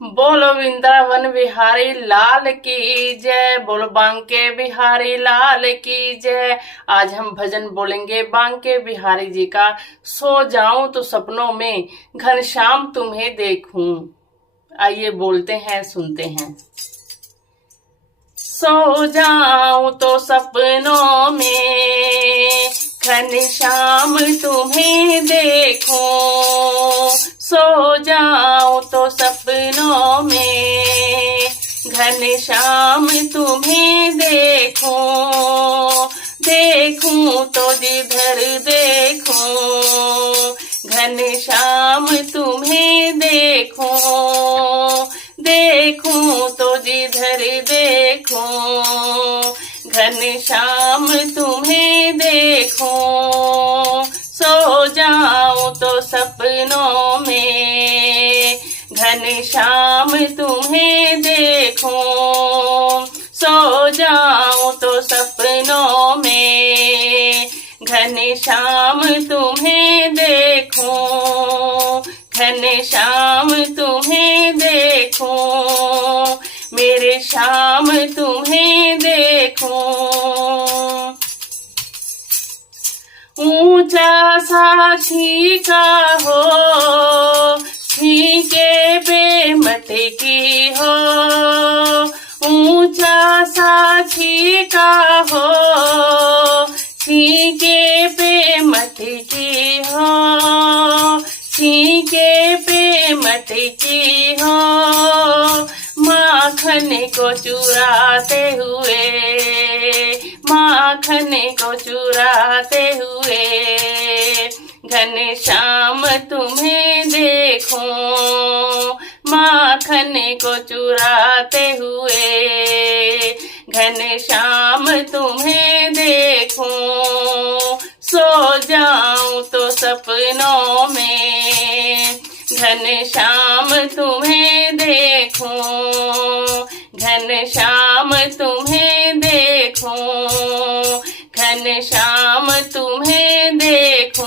बोलो वृंदावन बिहारी लाल की जय। बोलो बांके बिहारी लाल की जय। आज हम भजन बोलेंगे बांके बिहारी जी का। सो जाऊं तो सपनों में घनश्याम तुम्हें देखूं। आइए बोलते हैं, सुनते हैं। सो जाऊं तो सपनों में घनश्याम तुम्हें देखूं। सो जाऊं तो सपनों में घनश्याम तुम्हें देखूं। देखूं तो जिधर देखूं घनश्याम तुम्हें देखूं। देखूं तो जिधर देखूं घनश्याम तुम्हें देखूं। सो जाऊं तो सपनों में घनश्याम तुम्हें देखूं। सो जाऊं तो सपनों में घनश्याम तुम्हें देखूं। घनश्याम तुम्हें देखूं, मेरे श्याम तुम्हें देखूं। ऊंचा साक्षी का हो, छीके पे मत की हो। ऊंचा साक्षी का हो, छीके पे मत की हो। छीके पे मत की हो। माखन को चुराते हुए, माखन को चुराते हुए घनश्याम तुम्हें देखूं। माखन को चुराते हुए घनश्याम तुम्हें देखूं। सो जाऊं तो सपनों में घनश्याम तुम्हें देखूं। घनश्याम तुम्हें देखूं। घनश्याम तुम्हें देखूं,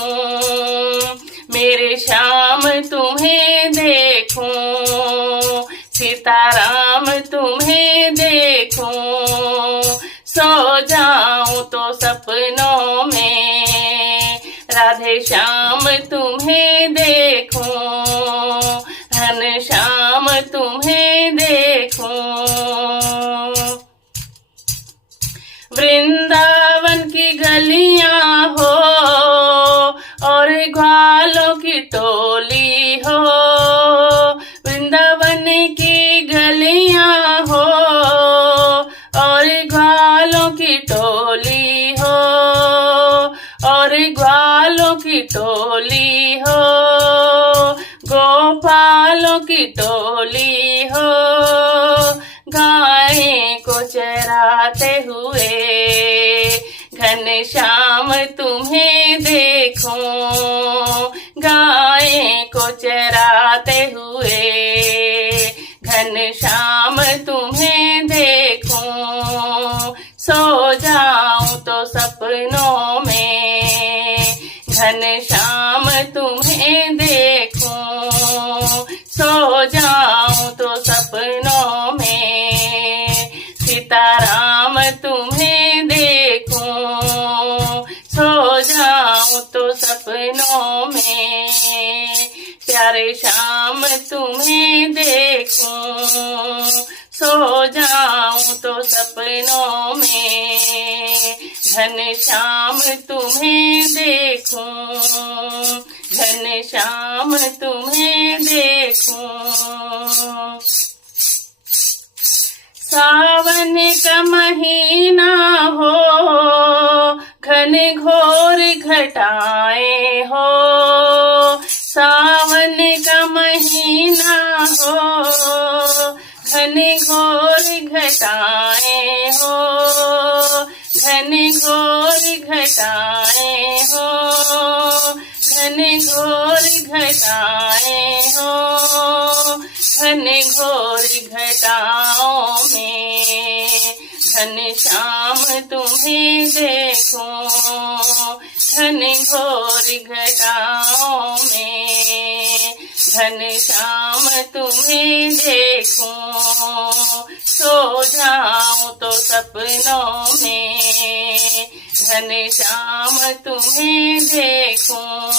मेरे श्याम तुम्हें देखूं। सीताराम तुम्हें देखूं। सो जाऊं तो सपनों में राधे श्याम तुम्हें देखूं। घनश्याम तुम्हें देखूं। वृंदावन की गलियां हो और ग्वालों की टोली हो। वृंदावन की गलियां हो और ग्वालों की टोली हो। और ग्वालों की टोली हो, गोपालों की टोली हो। गाय को चराते हुए घनश्याम तुम्हें देखूं। गाय को चराते हुए घनश्याम तुम्हें देखूं। सो जाऊं तो सपनों में घनश्याम तुम्हें देखूं। सो जाऊं तो सपनों में सीताराम तुम्हें देखूं। सो जाऊं तो सपनों में प्यारे श्याम तुम्हें देखूं। सो जाऊं तो सपनों में घनश्याम तुम्हें देखूं। घनश्याम तुम्हें देखूं। सावन का महीना हो, घन घोर घटाएं हो। सावन का महीना हो, घन घोर घटाएं हो। घन घोर घटाएं हो। घन घोर घटाएं हो। घन घोर घटाओं में घनश्याम तुम्हें देखूं। घन घोर घटाओं में घनश्याम तुम्हें देखूं, सो जाऊं तो सपनों में। घनश्याम तुम्हें देखूं,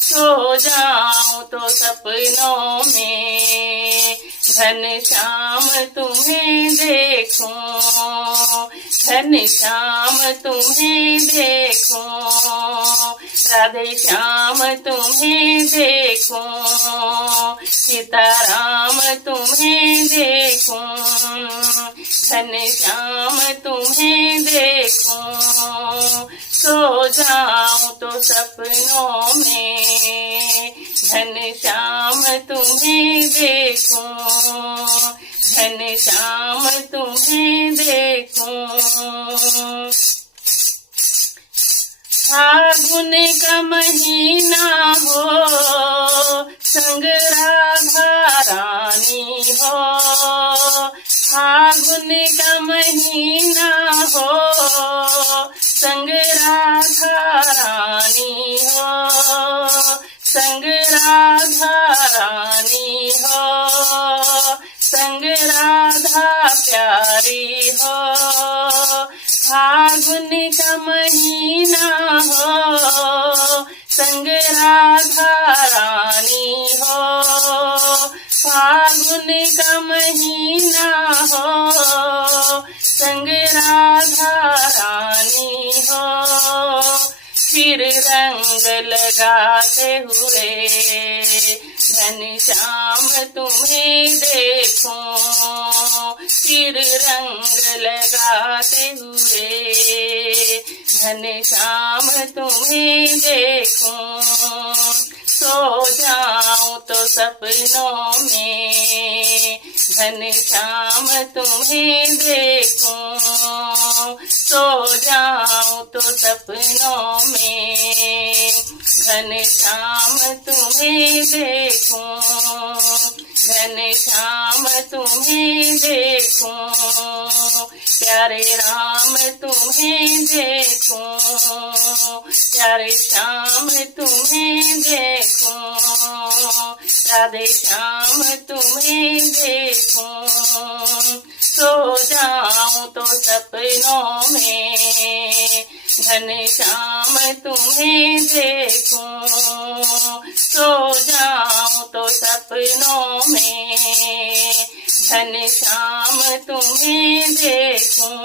सो जाऊं तो सपनों में। घनश्याम तुम्हें देखूं, घनश्याम तुम्हें देखूं, राधे श्याम तुम्हें देखूं, सीताराम तुम्हें देखूं। घनश्याम तुम्हें देखूं, सो जाऊं तो सपनों में। घनश्याम तुम्हें देखूं, घनश्याम तुम्हें देखूं। फागुन का महीना हो, संग राधा रानी हो। फागुन का महीना हो, संग राधा रानी हो, संग राधा रानी हो, संग राधा प्यारी हो। फागुन का महीना हो, संग राधा रानी हो। फागुन का महीना हो, संग राधा रानी हो। फिर रंग लगाते हुए घनश्याम तुम्हें देखूं, फिर रंग लगाते हुए घनश्याम तुम्हें देखूं, सो जाऊं तो सपनों में। घनश्याम तुम्हें देखूं, सो जाऊं तो सपनों में। घनश्याम तुम्हें देखूं, घनश्याम तुम्हें देखूं, प्यारे राम तुम्हें देखूं, प्यारे श्याम तुम्हें देखूं, राधे श्याम तुम्हें देखूं, सो जाऊं तो सपनों में। घनश्याम तुम्हें देखूं, सो जाऊं तो सपनों में। घनश्याम तुम्हें देखूं,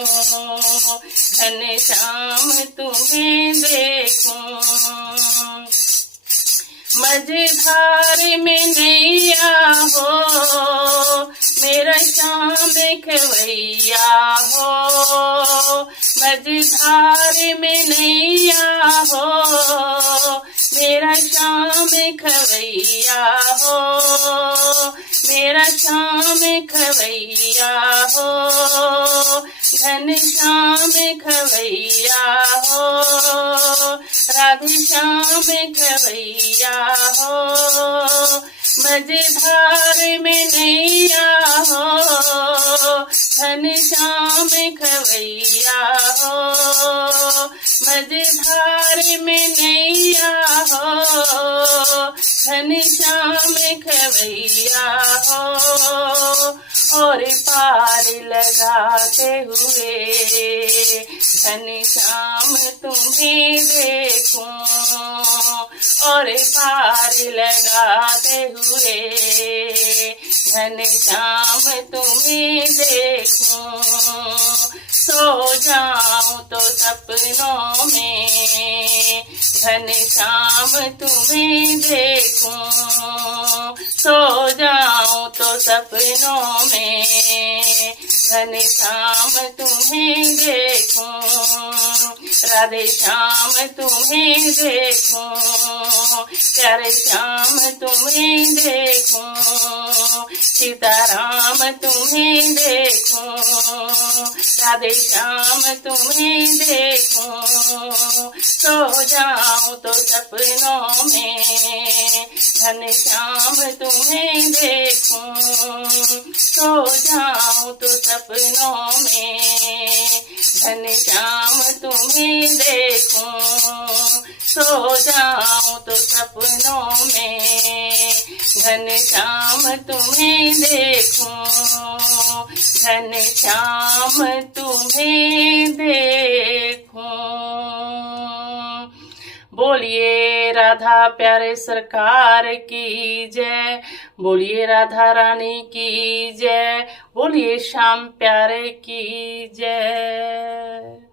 घनश्याम तुम्हें देखूं। मझधार में नैया हो, मेरा श्याम खवैया हो। मझधार में नैया हो, मेरा श्याम खवैया हो, मेरा श्याम खवैया हो। घनश्याम खवैया हो, राधे श्याम खवैया हो। मझधार में नैया हो, घनश्याम खवैया हो। मझधार में नैया हो, घनश्याम खवैया हो। और पार लगाते हुए घनश्याम तुम्हें देखूं, और पार लगाते हुए घनश्याम तुम्हें देखूं, सो जाऊं तो सपनों में। घनश्याम तुम्हें देखूं, सो जाऊं तो सपनों में। घनश्याम तुम्हें देखूं, राधे श्याम तुम्हें देखूं, प्यारे श्याम तुम्हें देखूं, सीताराम तुम्हें देखूं, राधे श्याम तुम्हें देखूं, सो जाऊं तो सपनों में। घनश्याम तुम्हें देखूं, सो जाऊं तो सपनों में। घनश्याम तुम्हें देखूं, सो जाऊं तो सपनों में घनश्याम तुम्हें देखूं, घनश्याम तुम्हें देखूं। बोलिए राधा प्यारे सरकार की जय, बोलिए राधा रानी की जय, बोलिए श्याम प्यारे की जय।